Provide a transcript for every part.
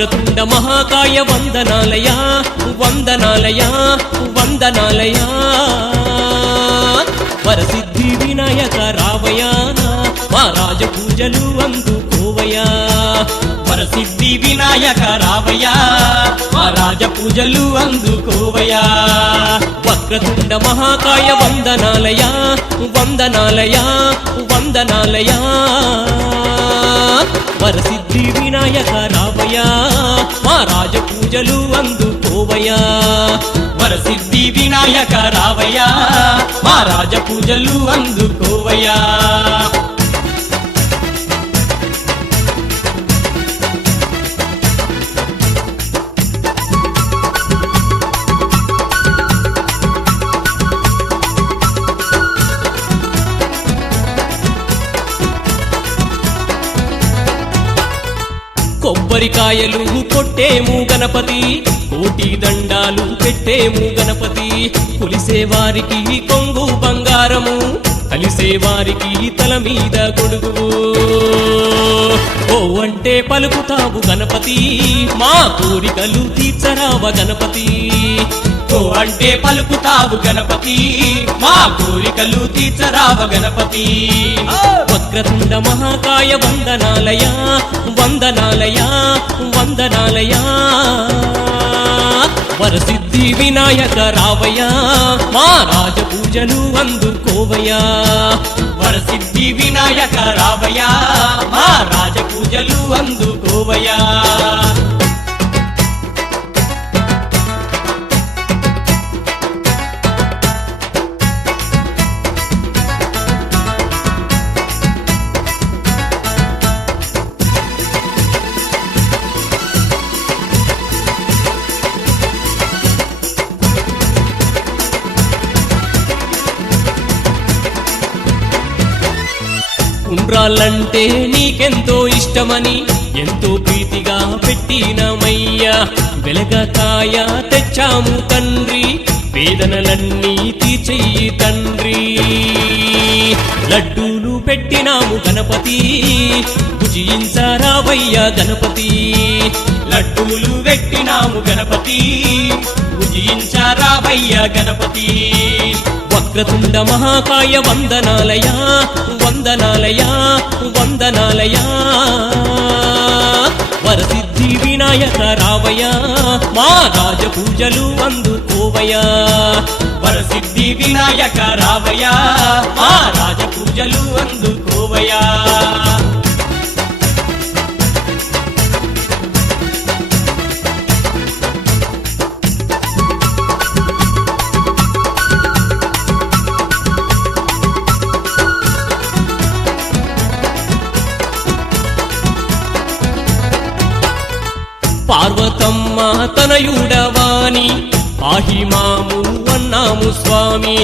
వక్రతుండ మహాకాయ వందనాలయ వందనాలయ వందనాలయ వరసిద్ధి వినాయక రావయా మా రాజ పూజలు అందుకోవయా వరసిద్ధి వినాయక రావయ్యా మా రాజ పూజలు అందుకోవయ్యా వక్రతుండ మహాకాయ వందనాలయ వందనాలయ వందనాలయ వరసిద్ధి వినాయక రావయా మా రాజ పూజలు అందుకోవయా వరసిద్ధి వినాయక రావయ్యా మా రాజ పూజలు అందుకోవయ్యా కొబ్బరికాయలు కొట్టేము గణపతి కోటి దండాలు పెట్టేము గణపతి కొలిసేవారికి కొంగు బంగారము కలిసేవారికి తల మీద గొడుగు ఓ అంటే పలుకుతావు గణపతి మా కోరికలు తీర్చరావ గణపతి ఓ అంటే పలుకుతావు గణపతి మా కోరికలు తీర్చరావ గణపతి వక్రతుండ మహాకాయ వందనాలయ వందనాలయ వందనాలయ వరసిద్ధి వినాయక రావయ్యా మా రాజ పూజలు అందుకోవయ్యా వరసిద్ధి వినాయక రావయ్యా మా రాజ పూజలు అందుకోవయ్యా ఉండ్రాళ్ళంటే నీకెంతో ఇష్టమని ఎంతో ప్రీతిగా పెట్టినమయ్యా వెలగకాయ తెచ్చాము తండ్రి వేదనలన్నీ తీర్చెయ్యి తండ్రి లడ్డూలు పెట్టినాము గణపతి భుజించరావయ్యా గణపతి లడ్డూలు పెట్టినాము గణపతి భుజించరావయ్యా గణపతి వక్రతుండ మహాకాయ వందనాలయ వందనాలయ వందనాలయ వరసిద్ధి వినాయక రావయ్యా మా రాజ పూజలు అందుకోవయ్యా వరసిద్ధి వినాయక రావయ్యా మా రాజ పూజలు అందుకోవయ్యా పార్వతమ్మ తనయుడవాని ఆహిమాము అన్నాము స్వామి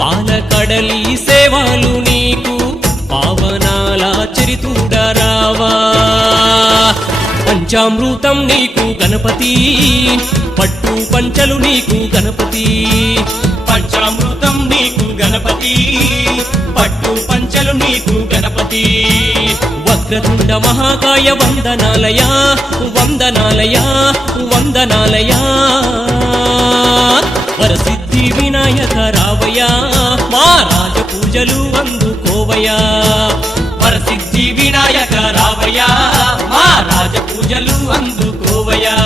పాలకడలి సేవలు నీకు పావనాల చరితుడరావా పంచామృతం నీకు గణపతి పట్టు పంచలు నీకు గణపతి పంచామృతం నీకు గణపతి పట్టు పంచలు నీకు గణపతి వక్రతుండ మహాకాయ వందనాలయ వందనాలయ వందనాలయ వరసిద్ధి వినాయక రావయ్యా మా రాజ పూజలు అందుకోవయ్యా వరసిద్ధి వినాయక రావయ్యా మా రాజ పూజలు అందుకోవయ్యా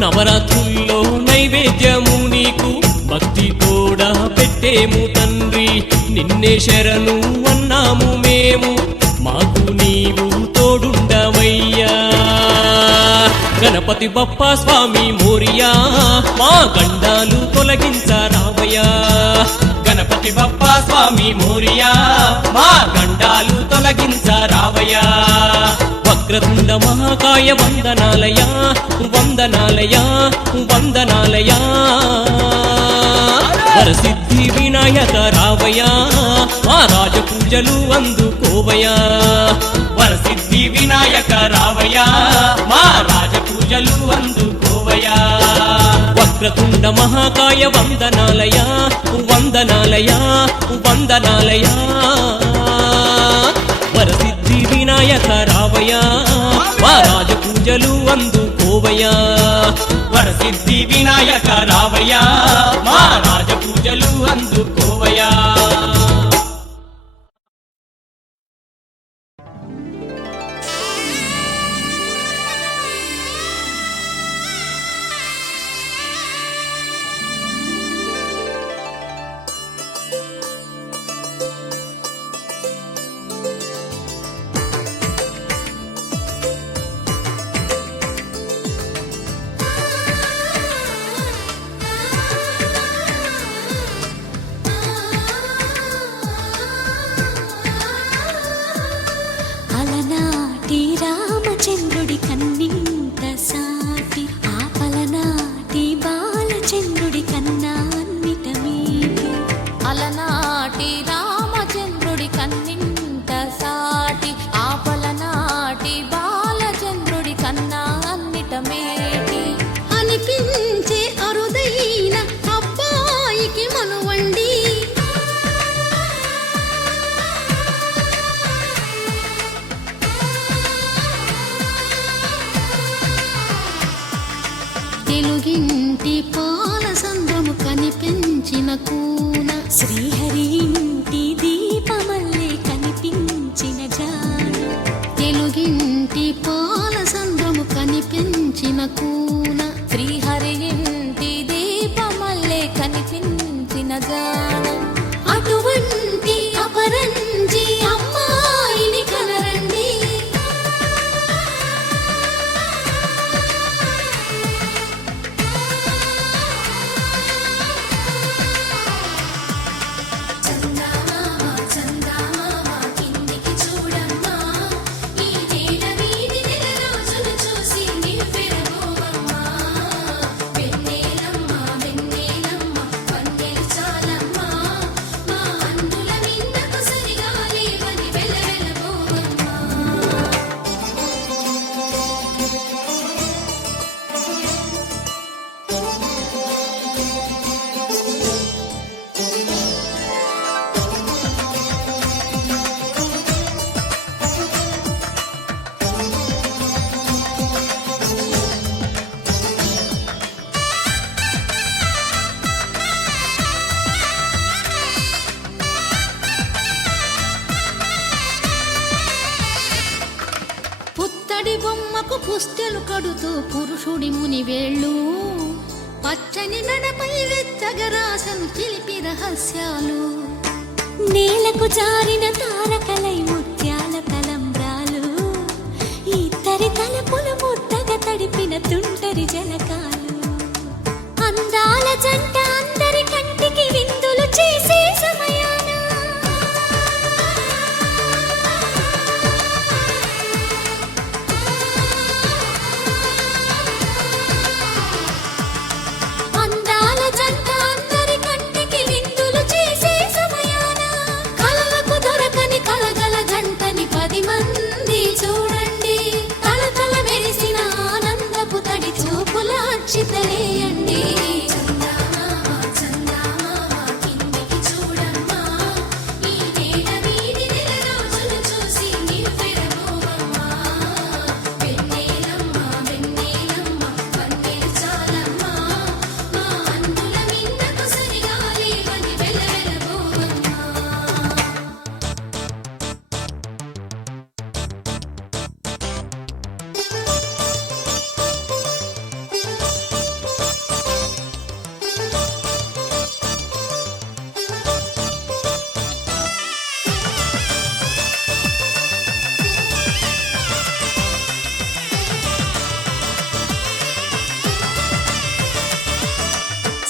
నవరాత్రుల్లో నైవేద్యము నీకు భక్తి కూడా పెట్టేము తండ్రి నిన్నే శరణు అన్నాము మేము మాకు నీవు తోడుండవయ్యా గణపతి బప్పా స్వామి మోరియా మా గండాలు తొలగించరావయ్యా గణపతి బప్పా స్వామి మోరియా మా గండాలు తొలగించరావయ్యా వక్రతుండ మహాకాయ వందనాలయ వందనాలయ వందనాలయ వరసిద్ధి వినాయక రావయ్యా మా రాజ పూజలు అందుకోవయ్యా వరసిద్ధి వినాయక రావయ్యా మా రాజ పూజలు అందుకోవయ్యా వక్రతుండ మహాకాయ వందనాలయా వందనాలయా వందనాలయా వరసిద్ధి వినాయక రావయ్యా మా రాజ పూజలు అందుకోవయ్యా వరసిద్ధి వినాయక రావయ్యా మా రాజ పూజలు అందుకోవయ్యా అలనాటి రామచంద్రుడి కన్నింత సాటి ఆపలనాటి బాలచంద్రుడి కన్నా అన్నిట మీది అలనాటి రామచంద్రుడి కన్నింత సాటి ఆపలనాటి బాలచంద్రుడి కన్నా అన్నిట మేటి అనిపించే అరుదైన అబ్బాయికి మనువండి తెలుగింటి పాలసంద్రము కనిపించిన కూన శ్రీహరి ఇంటి దీపమల్లే కనిపించిన జాన తెలుగింటి పాలసంద్రము కనిపించిన కూన శ్రీహరి ఇంటి దీపమల్లే కనిపించిన గానం అటువంటి అపరంజి అమ్మాయిని కనరండి కిందికి చూడమ్మా ఈ నేల వీధి నెల రోజులు చూసి నివ్వెరబోవమ్మా వెన్నెలమ్మ వెన్నెలమ్మ వన్నెలు చాలమ్మా మా అందుల మిందకు సరిగా లేవని వెలవెలబోవమ్మా పుత్తడి బొమ్మకు పుస్తెలు కడుతూ పురుషుడి ముని వేళ్ళు పచ్చని నడపై వెచ్చగరాసను చిలిపి రహస్యాలు నేలకు జారిన తారకలై ముత్యాల తలంబ్రాలు ఇద్దరి తలపులు ముద్దగా తడిపిన తుంటరి జలకాలు అందాల జంట అందరి కంటికి విందులు చేసే సమయాన అందాల జంట అందరి కంటికి విందులు చేసే సమయాన కలలకు దొరకని కలగల జంటని 10 మంది చూడండి తలతల మెరిసిన ఆనందపు తడి చూపుల అక్షితలేయండి కిందికి చూడమ్మా ఈ నేల వీధి నెల రోజులు చూసి నివ్వెరబోవమ్మా వెన్నెలమ్మ వెన్నెలమ్మ వన్నెలు చాలమ్మా మా అందుల మిందకు సరిగా లేవని వెలవెలబోవమ్మా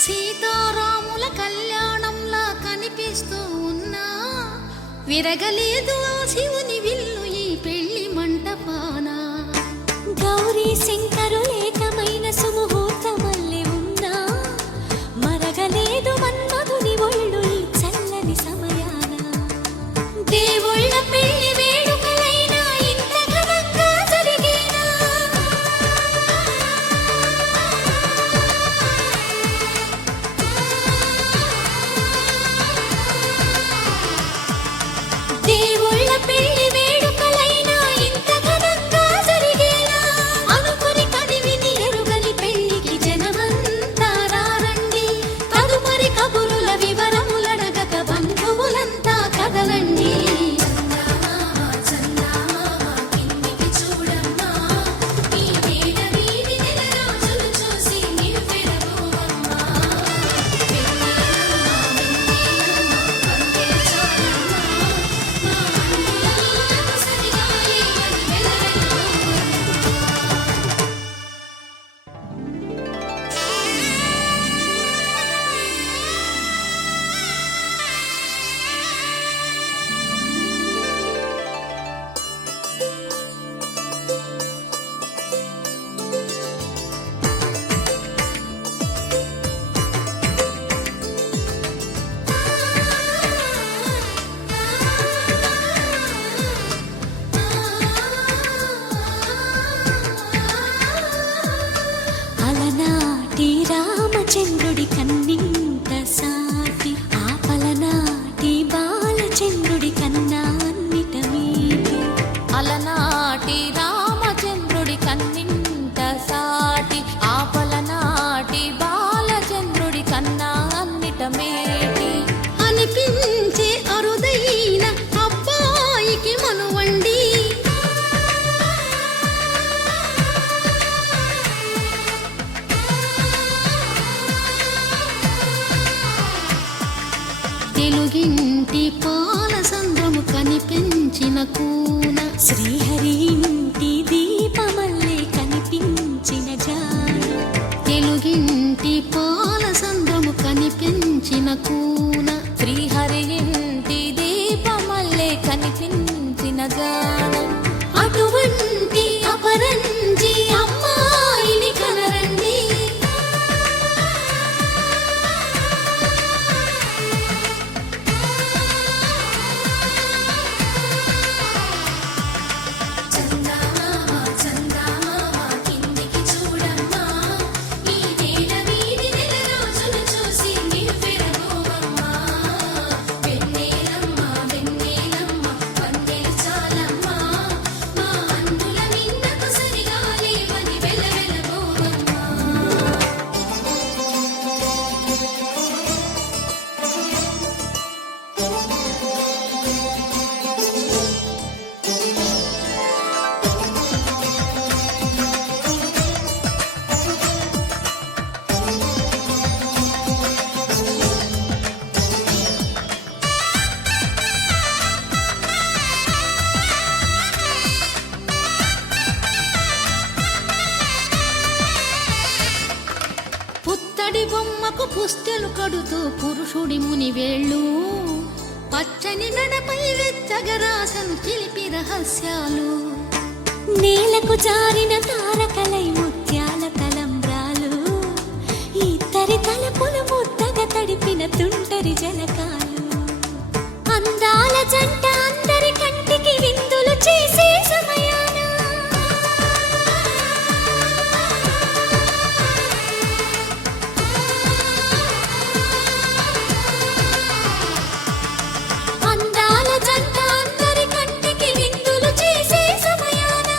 సీతారాముల కళ్యాణంలా కనిపిస్తూ ఉన్నా విరగలేదు ఆ శివుని విల్లు ఈ పెళ్లి మంటపాన గౌరీ శంకరులేకమైన సుముహూర్తమల్లె ఉన్నా మరగలేదు మన్మధుని దేవుళ్ళ పెళ్లి వేడుకలైనా ఇంత ఘనంగా జరిగేనా? దేవుళ్ళ పెళ్లి వేడుకలైనా ఇంత ఘనంగా జరిగేనా? అనుకుని కదివిని ఎరుగని పెళ్లికి జనమంతా రారండి. తదుపరి కబురుల వివరములడగక బంధువులంతా కదలండి. కిందికి చూడమ్మా, ఈ నేల వీధి నెల రోజులు చూసి నివ్వెరపోవమ్మా. అలనాటి రామచంద్రుడి కన్నింత సాటి, ఆపలనాటి బాలచంద్రుడి కన్నా అన్నిట మీది. అలనాటి రామచంద్రుడి కన్నింత సాటి, ఆపలనాటి బాలచంద్రుడి కన్నా అన్నిట మేటి. అనిపించే అరుదైన అబ్బాయికి మనువండి. తెలుగింటి పాల సంద్రము కనిపించిన కూన, శ్రీహరి ఇంటి దీపమల్లే కనిపించిన జాన. తెలుగింటి పాల సంద్రము కనిపించిన కూన, శ్రీహరి ఇంటి దీపమల్లే కనిపించిన గానం. అటువంటి అపరంజి అమ్మాయిని కనరండి. కిందికి చూడమ్మా, ఈ నేల వీధి నెల రోజులు చూసి నివ్వెరపోవమ్మా. వెన్నెలమ్మ వెన్నెలమ్మ వన్నెలు చాలమ్మా, మా అందుల మిన్నకు సరిగా లేవని వెలవెలబోవమ్మా. పుత్తడి బొమ్మకు పుస్తెలు కడుతూ పురుషుడి ముని వేళ్ళు, పచ్చని నడపై వెచ్చగరాసను చిలిపి రహస్యాలు. నేలకు జారిన తారకలై ముత్యాల తలంబ్రాలు, ఇద్దరి తలపులు ముద్దగా తడిపిన తుంటరి జలకాలు. అందాల జంట అందరి కంటికి విందులు చేసే సమయాన, అందాల జంట అందరి కంటికి విందులు చేసే సమయాన,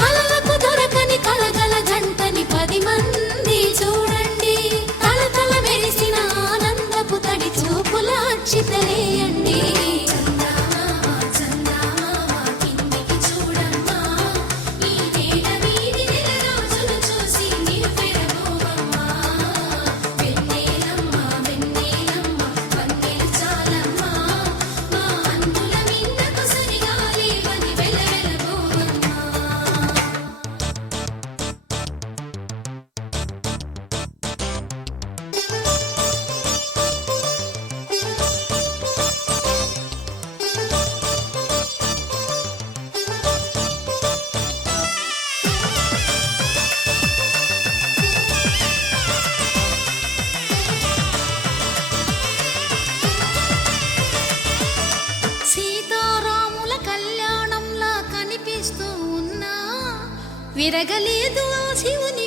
కలలకు దొరకని కలగల జంటని 10 మంది చూడండి. తలతల మెరిసిన ఆనందపు తడి చూపుల అక్షితలేయండి. విరగలేదు ఆ శివుని